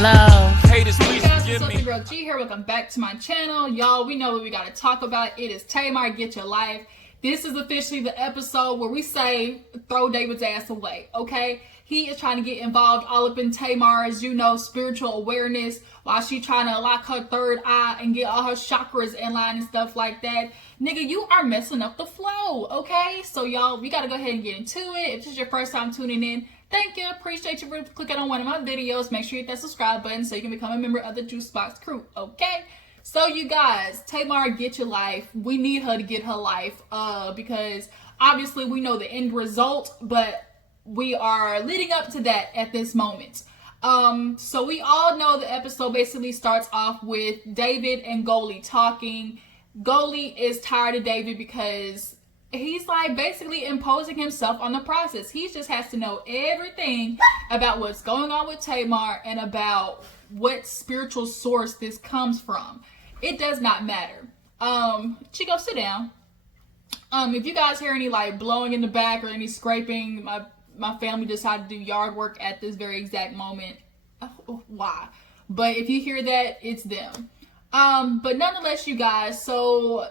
love. Haters, please forgive It's me. Girl G here. Welcome back to my channel. Y'all, we know what we got to talk about. It is Tamar Get Ya Life. This is officially the episode where we say throw David's ass away, okay? He is trying to get involved all up in Tamar's, spiritual awareness while she trying to unlock her third eye and get all her chakras in line and stuff like that. Nigga, you are messing up the flow, okay? So y'all, we got to go ahead and get into it. If this is your first time tuning in, thank you. Appreciate you for clicking on one of my videos. Make sure you hit that subscribe button so you can become a member of the Juice Box crew, okay? So you guys, Tamar Get Your Life. We need her to get her life because obviously we know the end result, but we are leading up to that at this moment. So we all know the episode basically starts off with David and Goli talking. Goli is tired of David because he's like basically imposing himself on the process. He just has to know everything about what's going on with Tamar and about what spiritual source this comes from. It does not matter. Chico, sit down. If you guys hear any like blowing in the back or any scraping, my family decided to do yard work at this very exact moment. Why? But if you hear that, it's them. But nonetheless, you guys, so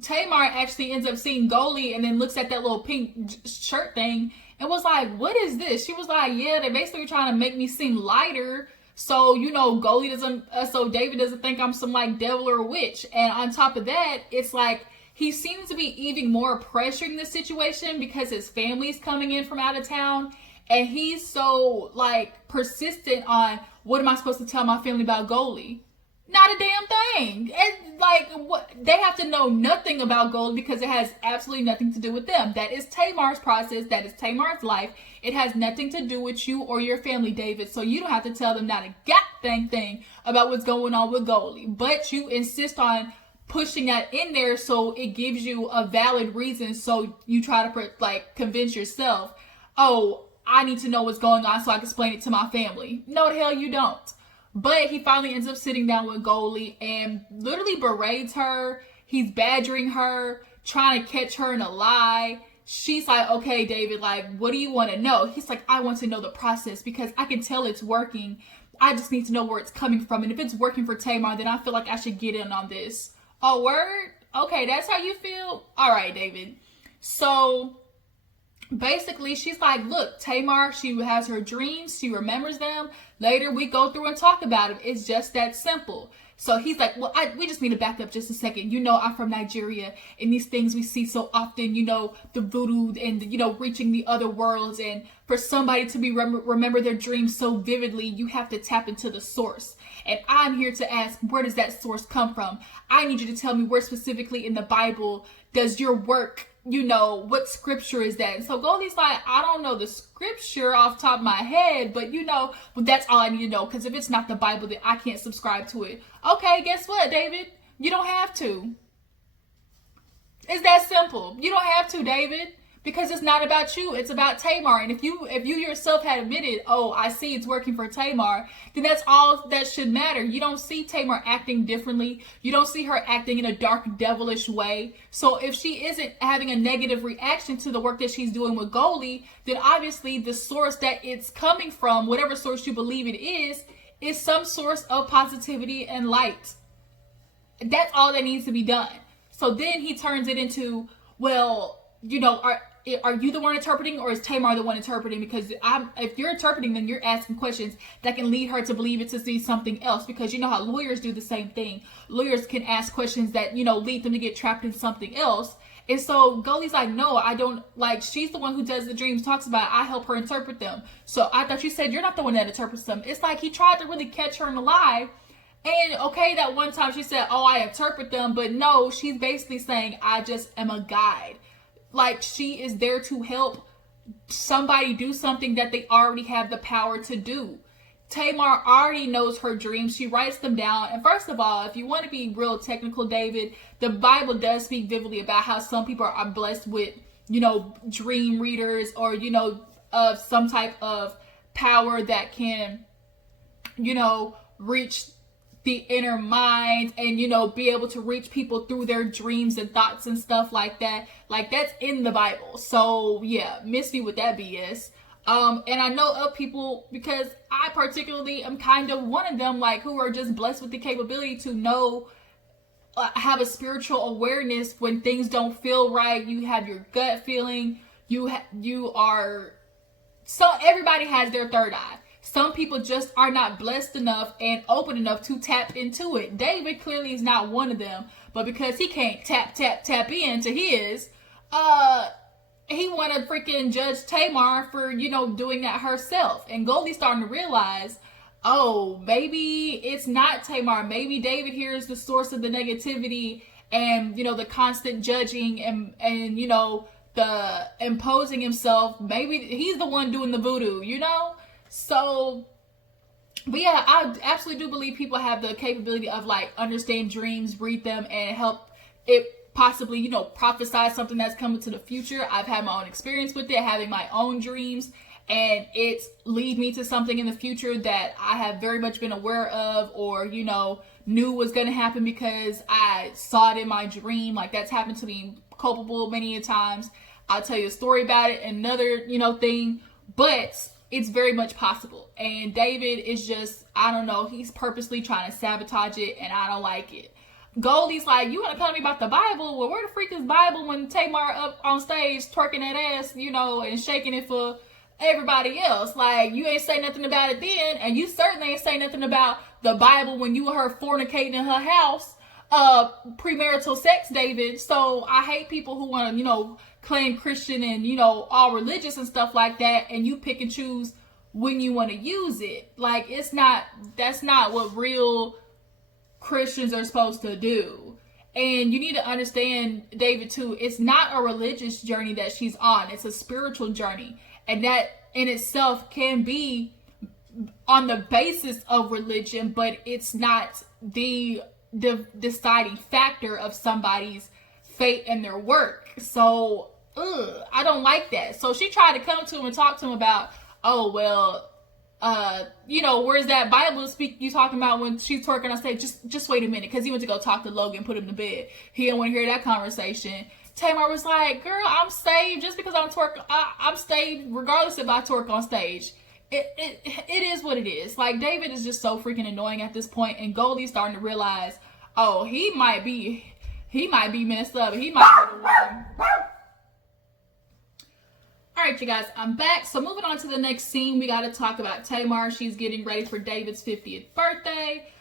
Tamar actually ends up seeing Goli and then looks at that little pink shirt thing and was like, what is this? She was like, yeah, they're basically trying to make me seem lighter. So, Goli doesn't, so David doesn't think I'm some like devil or witch. And on top of that, it's like, he seems to be even more pressuring the situation because his family's coming in from out of town. And he's so like persistent on, what am I supposed to tell my family about Goli? Not a damn thing. And like, what, they have to know nothing about Goli because it has absolutely nothing to do with them. That is Tamar's process. That is Tamar's life. It has nothing to do with you or your family, David. So you don't have to tell them not a goddamn thing about what's going on with Goli. But you insist on pushing that in there so it gives you a valid reason. So you try to like convince yourself, oh, I need to know what's going on so I can explain it to my family. No, the hell you don't. But he finally ends up sitting down with Goli and literally berates her. He's badgering her, trying to catch her in a lie. She's like, okay, David, like, what do you want to know? He's like, I want to know the process because I can tell it's working. I just need to know where it's coming from. And if it's working for Tamar, then I feel like I should get in on this. Oh, word? Okay, that's how you feel? All right, David. So basically, she's like, look, Tamar, she has her dreams. She remembers them. Later, we go through and talk about it. It's just that simple. So he's like, well, we just need to back up just a second. I'm from Nigeria, and these things we see so often, the voodoo and, reaching the other worlds. And for somebody to be remember their dreams so vividly, you have to tap into the source. And I'm here to ask, where does that source come from? I need you to tell me where specifically in the Bible does your work, what scripture is that? And so Goli's like, I don't know the scripture off the top of my head, but well, that's all I need to know. Because if it's not the Bible, then I can't subscribe to it. Okay, guess what, David? You don't have to. It's that simple. You don't have to, David. Because it's not about you, it's about Tamar. And if you yourself had admitted, oh, I see it's working for Tamar, then that's all that should matter. You don't see Tamar acting differently. You don't see her acting in a dark, devilish way. So if she isn't having a negative reaction to the work that she's doing with Goli, then obviously the source that it's coming from, whatever source you believe it is some source of positivity and light. That's all that needs to be done. So then he turns it into, well, are you the one interpreting or is Tamar the one interpreting? Because if you're interpreting, then you're asking questions that can lead her to believe it to see something else. Because you know how lawyers do the same thing. Lawyers can ask questions that, lead them to get trapped in something else. And so Goli's like, no, I don't, like, she's the one who does the dreams, talks about it. I help her interpret them. So I thought you said you're not the one that interprets them. It's like he tried to really catch her in a lie. And okay, that one time she said, oh, I interpret them. But no, she's basically saying, I just am a guide. Like, she is there to help somebody do something that they already have the power to do. Tamar already knows her dreams. She writes them down. And first of all, if you want to be real technical, David, the Bible does speak vividly about how some people are blessed with, dream readers or, of some type of power that can, reach the inner mind and, be able to reach people through their dreams and thoughts and stuff like that. Like, that's in the Bible. So, yeah, miss me with that BS. And I know of people, because I particularly am kind of one of them, like, who are just blessed with the capability to know, have a spiritual awareness when things don't feel right. You have your gut feeling. You are, so everybody has their third eye. Some people just are not blessed enough and open enough to tap into it. David clearly is not one of them, but because he can't tap into his, he want to freaking judge Tamar for, doing that herself. And Goli's starting to realize, oh, maybe it's not Tamar. Maybe David here is the source of the negativity and, the constant judging and the imposing himself. Maybe he's the one doing the voodoo, So, but yeah, I absolutely do believe people have the capability of, like, understand dreams, read them, and help it possibly, prophesy something that's coming to the future. I've had my own experience with it, having my own dreams, and it's lead me to something in the future that I have very much been aware of, or, knew was going to happen because I saw it in my dream. Like, that's happened to me culpable many a times. I'll tell you a story about it, another, thing, but it's very much possible. And David is just, I don't know, he's purposely trying to sabotage it, and I don't like it. Goldie's like, you want to tell me about the Bible? Well, where the freak is Bible when Tamar up on stage twerking that ass, and shaking it for everybody else? Like, you ain't say nothing about it then, and you certainly ain't say nothing about the Bible when you were her fornicating in her house, premarital sex, David. So I hate people who want to, claim Christian and, all religious and stuff like that, and you pick and choose when you want to use it. Like, that's not what real Christians are supposed to do. And you need to understand, David, too, it's not a religious journey that she's on. It's a spiritual journey. And that in itself can be on the basis of religion, but it's not the deciding factor of somebody's fate and their work. So, I don't like that. So she tried to come to him and talk to him about, oh, well, where's that Bible speak you talking about when she's twerking on stage? Just wait a minute, because he went to go talk to Logan and put him to bed. He didn't want to hear that conversation. Tamar was like, girl, I'm saved just because I'm twerking. I'm saved regardless if I twerk on stage. It is what it is. Like, David is just so freaking annoying at this point, and Goldie's starting to realize, oh, he might be messed up. He might be the one. Alright, you guys, I'm back. So moving on to the next scene, we got to talk about Tamar. She's getting ready for David's 50th birthday.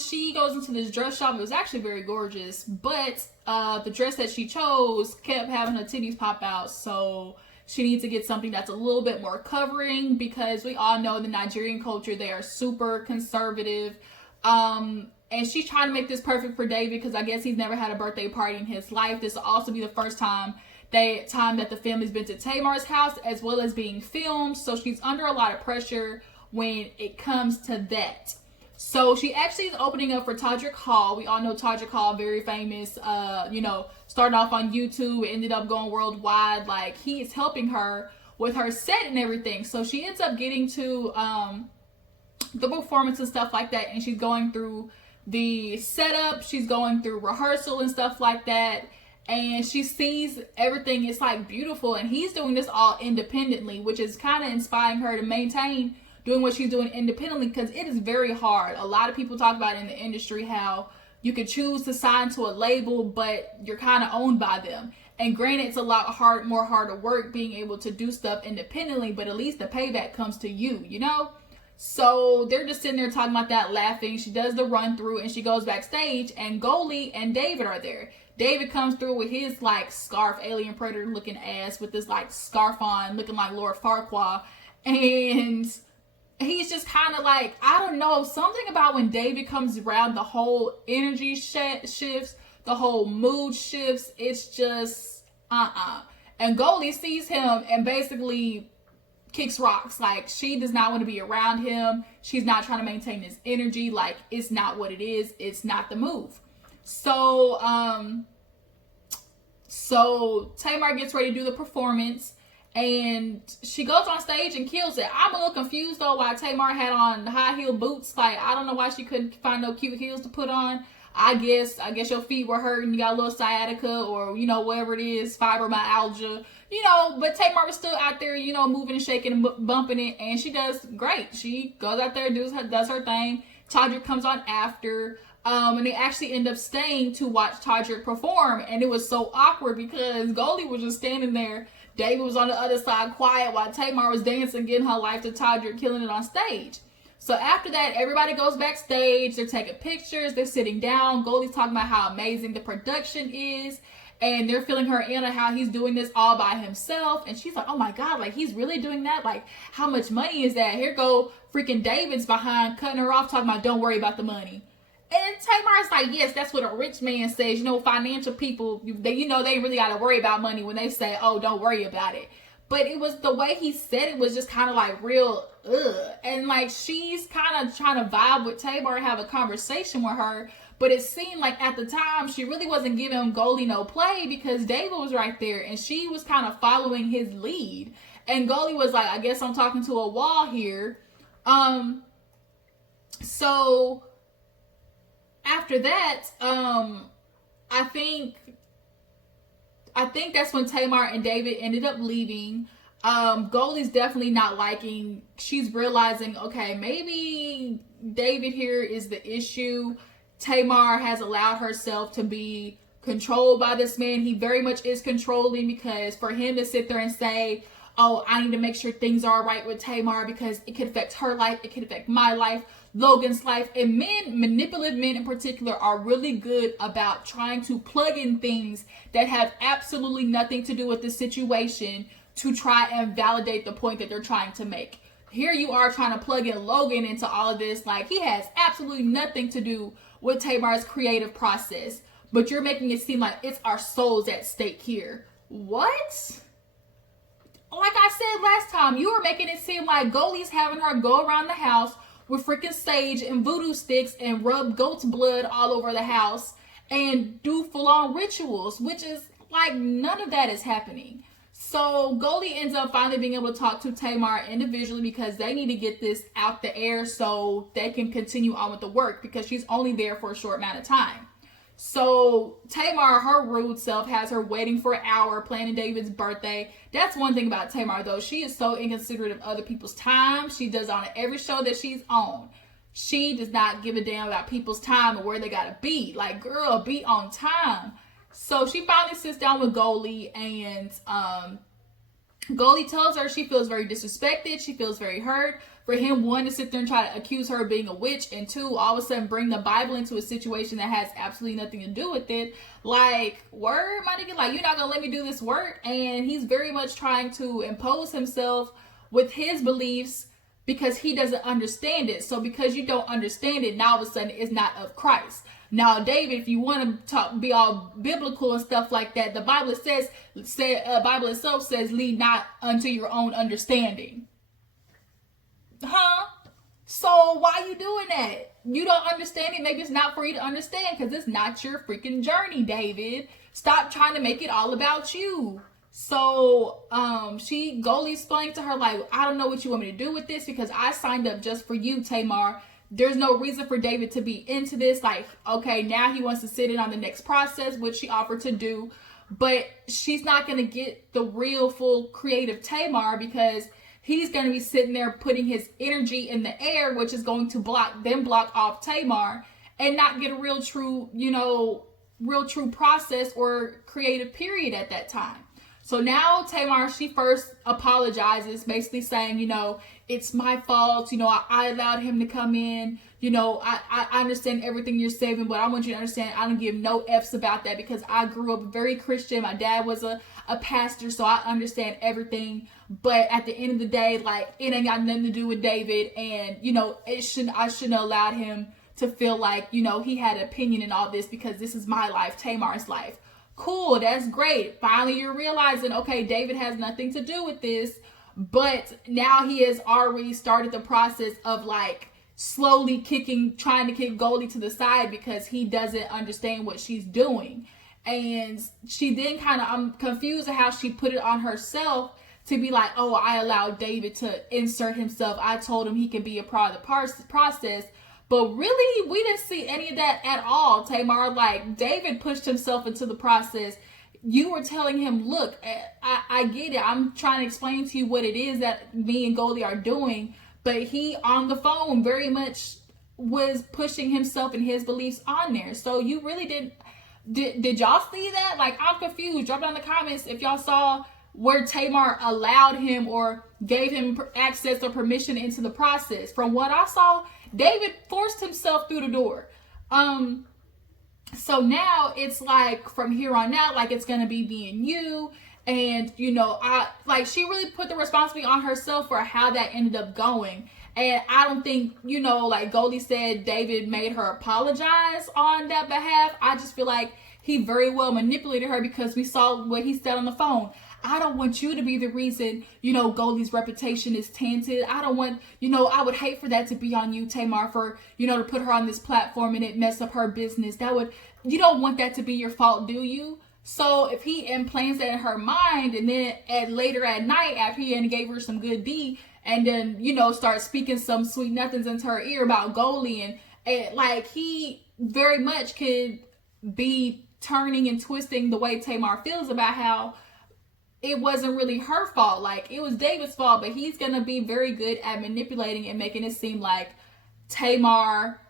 She goes into this dress shop. It was actually very gorgeous, but the dress that she chose kept having her titties pop out, so she needs to get something that's a little bit more covering, because we all know the Nigerian culture, they are super conservative. And she's trying to make this perfect for David, because I guess he's never had a birthday party in his life. This will also be the first time that the family's been to Tamar's house, as well as being filmed. So she's under a lot of pressure when it comes to that. So she actually is opening up for Todrick Hall. We all know Todrick Hall, very famous, started off on YouTube, ended up going worldwide. Like, he is helping her with her set and everything. So she ends up getting to the performance and stuff like that, and she's going through the setup, she's going through rehearsal and stuff like that, and she sees everything is like beautiful, and he's doing this all independently, which is kind of inspiring her to maintain doing what she's doing independently, because it is very hard. A lot of people talk about in the industry how you could choose to sign to a label, but you're kind of owned by them. And granted, it's a lot harder work being able to do stuff independently, but at least the payback comes to you, So they're just sitting there talking about that, laughing. She does the run through and she goes backstage, and Goli and David are there. David comes through with his like scarf, alien predator looking ass, with this like scarf on, looking like Lord Farquaad. And he's just kind of like, I don't know, something about when David comes around, the whole energy shifts, the whole mood shifts. It's just, And Goli sees him and basically kicks rocks. Like, she does not want to be around him. She's not trying to maintain this energy. Like, it's not what it is. It's not the move. So Tamar gets ready to do the performance, and she goes on stage and kills it. I'm a little confused though why Tamar had on high heel boots. Like, I don't know why she couldn't find no cute heels to put on. I guess your feet were hurting, you got a little sciatica, or, you know, whatever it is, fibromyalgia, you know, but Tamar was still out there, you know, moving and shaking and bumping it, and she does great. She goes out there, does her thing. Todrick comes on after, and they actually end up staying to watch Todrick perform, and it was so awkward because Goli was just standing there. David was on the other side quiet while Tamar was dancing, getting her life to Todrick, killing it on stage. So after that, everybody goes backstage. They're taking pictures. They're sitting down. Goli's talking about how amazing the production is. And they're filling her in on how he's doing this all by himself. And she's like, oh my God, like he's really doing that? Like how much money is that? Here go freaking David's behind cutting her off talking about don't worry about the money. And Tamar's like, yes, that's what a rich man says. You know, financial people, they ain't really got to worry about money when they say, oh, don't worry about it. But it was the way he said it was just kind of like real, ugh. And like she's kind of trying to vibe with Tamar and have a conversation with her. But it seemed like at the time she really wasn't giving Goli no play because David was right there and she was kind of following his lead. And Goli was like, I guess I'm talking to a wall here. So after that, I think that's when Tamar and David ended up leaving. Goli's definitely not liking. She's realizing, okay, maybe David here is the issue. Tamar has allowed herself to be controlled by this man. He very much is controlling because for him to sit there and say, oh, I need to make sure things are right with Tamar because it could affect her life. It could affect my life, Logan's life. And men, manipulative men in particular, are really good about trying to plug in things that have absolutely nothing to do with the situation to try and validate the point that they're trying to make. Here you are trying to plug in Logan into all of this like he has absolutely nothing to do with Tamar's creative process, but you're making it seem like it's our souls at stake here. What? Like I said last time, you were making it seem like Goli's having her go around the house with freaking sage and voodoo sticks and rub goat's blood all over the house and do full-on rituals, which is like none of that is happening. So Goli ends up finally being able to talk to Tamar individually because they need to get this out the air so they can continue on with the work because she's only there for a short amount of time. So Tamar, her rude self, has her waiting for an hour planning David's birthday. That's one thing about Tamar, though. She is so inconsiderate of other people's time. She does on every show that she's on. She does not give a damn about people's time and where they gotta be. Like, girl, be on time. So she finally sits down with Goli, and Goli tells her she feels very disrespected. She feels very hurt. For him, one, to sit there and try to accuse her of being a witch, and two, all of a sudden bring the Bible into a situation that has absolutely nothing to do with it. Like, word, my nigga, like, you're not gonna let me do this work. And he's very much trying to impose himself with his beliefs because he doesn't understand it. So because you don't understand it, now all of a sudden it's not of Christ. Now, David, if you want to be all biblical and stuff like that, the Bible Bible itself says, lead not unto your own understanding. Huh? So why you doing that? You don't understand it. Maybe it's not for you to understand because it's not your freaking journey, David. Stop trying to make it all about you. So Goli explained to her, like, I don't know what you want me to do with this because I signed up just for you, Tamar. There's no reason for David to be into this. Like, okay, now he wants to sit in on the next process, which she offered to do. But she's not going to get the real, full, creative Tamar because he's going to be sitting there putting his energy in the air, which is going to block off Tamar and not get a real true process or creative period at that time. So now Tamar, she first apologizes, basically saying, it's my fault. I allowed him to come in. I understand everything you're saying, but I want you to understand I don't give no F's about that because I grew up very Christian. My dad was a pastor, so I understand everything. But at the end of the day, like, it ain't got nothing to do with David. And, I shouldn't have allowed him to feel like, he had an opinion in all this because this is my life, Tamar's life. Cool, that's great. Finally, you're realizing, okay, David has nothing to do with this. But now he has already started the process of like slowly trying to kick Goli to the side because he doesn't understand what she's doing. And she then I'm confused at how she put it on herself to be like, oh, I allowed David to insert himself. I told him he can be a part of the process. But really, we didn't see any of that at all, Tamar. Like, David pushed himself into the process. You were telling him, look, I get it. I'm trying to explain to you what it is that me and Goli are doing. But he, on the phone, very much was pushing himself and his beliefs on there. So you really did y'all see that? Like, I'm confused. Drop down in the comments if y'all saw where Tamar allowed him or gave him access or permission into the process. From what I saw, David forced himself through the door. So now it's like, from here on out, like, it's gonna be me and you. And, you know, she really put the responsibility on herself for how that ended up going. And I don't think, you know, like Goli said, David made her apologize on that behalf. I just feel like he very well manipulated her, because we saw what he said on the phone. I don't want you to be the reason, you know, Goli's reputation is tainted. I don't want, you know, I would hate for that to be on you, Tamar, for, you know, to put her on this platform and it mess up her business. You don't want that to be your fault, do you? So if he implants that in her mind, and then later at night, after he gave her some good D, and then, you know, start speaking some sweet nothings into her ear about Goli, and like, he very much could be turning and twisting the way Tamar feels about how it wasn't really her fault. Like, it was David's fault, but he's going to be very good at manipulating and making it seem like Tamar,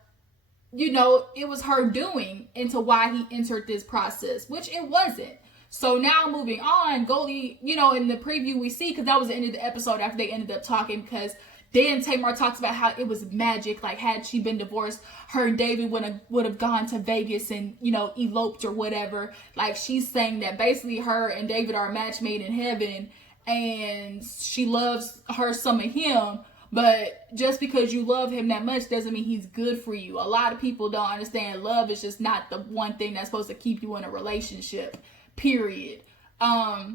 you know, it was her doing into why he entered this process, which it wasn't. So now moving on, Goli, you know, in the preview we see, because that was the end of the episode after they ended up talking, because then Tamar talks about how it was magic. Like, had she been divorced, her and David would have gone to Vegas and, you know, eloped or whatever. Like, she's saying that basically her and David are a match made in heaven, and she loves her some of him. But just because you love him that much doesn't mean he's good for you. A lot of people don't understand love is just not the one thing that's supposed to keep you in a relationship, period. But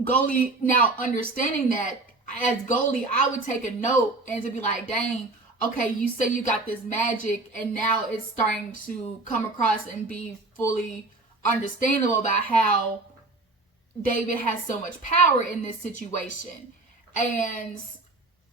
Goli, now understanding that, as Goli, I would take a note and to be like, dang, okay, you say you got this magic, and now it's starting to come across and be fully understandable about how David has so much power in this situation. And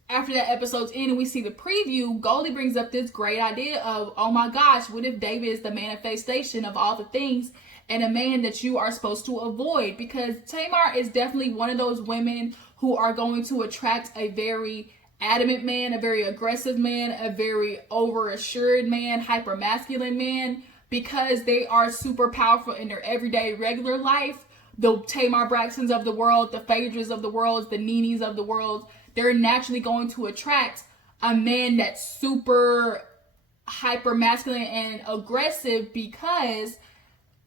after that episode's end and we see the preview, Goli brings up this great idea of, oh my gosh, what if David is the manifestation of all the things and a man that you are supposed to avoid? Because Tamar is definitely one of those women who are going to attract a very adamant man, a very aggressive man, a very overassured man, hyper masculine man, because they are super powerful in their everyday regular life. The Tamar Braxtons of the world, the Phaedras of the world, the Nenes of the world, they're naturally going to attract a man that's super hyper masculine and aggressive, because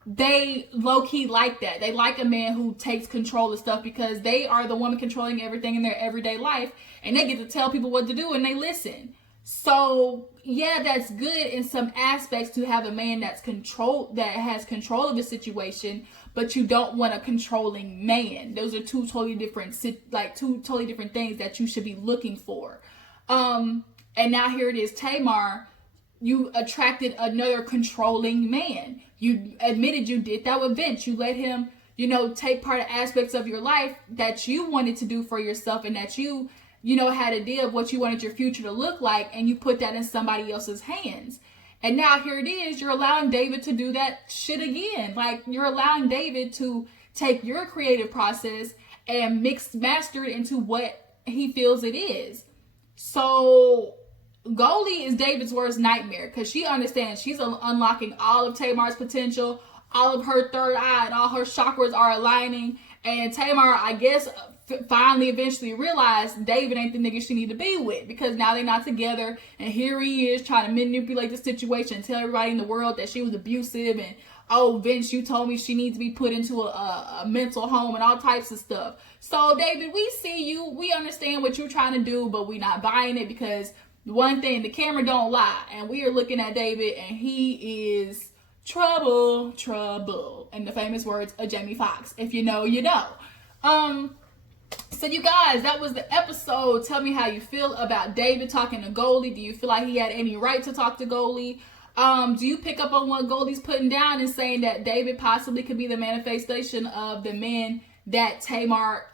they low-key like that. They like a man who takes control of stuff, because they are the woman controlling everything in their everyday life, and they get to tell people what to do and they listen. So yeah, that's good in some aspects to have a man that has control of the situation, but you don't want a controlling man. Those are two totally different things that you should be looking for. And now here it is, Tamar, you attracted another controlling man. You admitted you did that with Vince. You let him, you know, take part of aspects of your life that you wanted to do for yourself, and that you know, had an idea of what you wanted your future to look like, and you put that in somebody else's hands. And now here it is, you're allowing David to do that shit again. Like, you're allowing David to take your creative process and master it into what he feels it is. So Goli is David's worst nightmare, because she understands she's unlocking all of Tamar's potential. All of her third eye and all her chakras are aligning. And Tamar, I guess, finally eventually realized David ain't the nigga she need to be with, because now they're not together, and here he is trying to manipulate the situation, tell everybody in the world that she was abusive, and oh, Vince, you told me she needs to be put into a mental home and all types of stuff. So David, we see you, we understand what you're trying to do, but we not buying it, because one thing, the camera don't lie, and we are looking at David and he is trouble, in the famous words of Jamie Foxx. If you know, you know. So you guys, that was the episode. Tell me how you feel about David talking to Goli. Do you feel like he had any right to talk to Goli? Do you pick up on what Goli's putting down and saying that David possibly could be the manifestation of the men that Tamar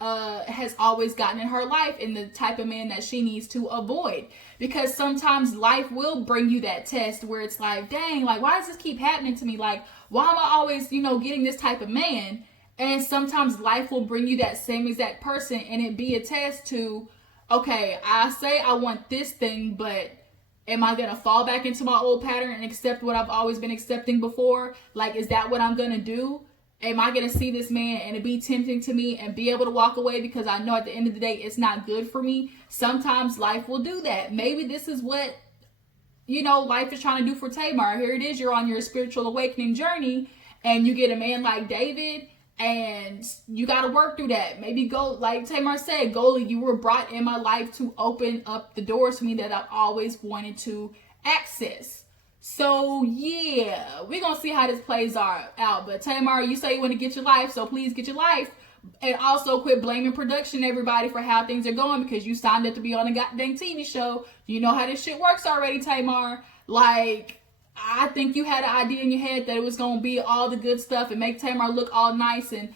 has always gotten in her life and the type of man that she needs to avoid. Because sometimes life will bring you that test where it's like, dang, like, why does this keep happening to me? Like, why am I always, getting this type of man? And sometimes life will bring you that same exact person and it be a test to, okay, I say I want this thing, but am I going to fall back into my old pattern and accept what I've always been accepting before? Like, is that what I'm going to do? Am I going to see this man and it be tempting to me and be able to walk away because I know at the end of the day it's not good for me? Sometimes life will do that. Maybe this is what, life is trying to do for Tamar. Here it is. You're on your spiritual awakening journey and you get a man like David and you got to work through that. Maybe go, like Tamar said, Goli, you were brought in my life to open up the doors for me that I've always wanted to access. So yeah, we're going to see how this plays out. But Tamar, you say you want to get your life, so please get your life. And also quit blaming production, everybody, for how things are going because you signed up to be on a goddamn TV show. You know how this shit works already, Tamar. Like, I think you had an idea in your head that it was going to be all the good stuff and make Tamar look all nice and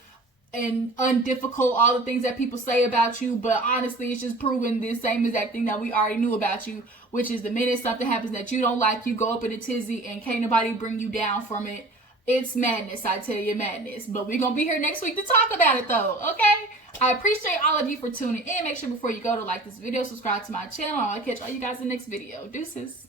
undifficult, all the things that people say about you, but honestly it's just proving the same exact thing that we already knew about you, which is the minute something happens that you don't like, you go up in a tizzy and can't nobody bring you down from it. It's madness, I tell you, madness. But we're gonna be here next week to talk about it though, okay? I appreciate all of you for tuning in. Make sure before you go to like this video, subscribe to my channel, and I'll catch all you guys in the next video. Deuces.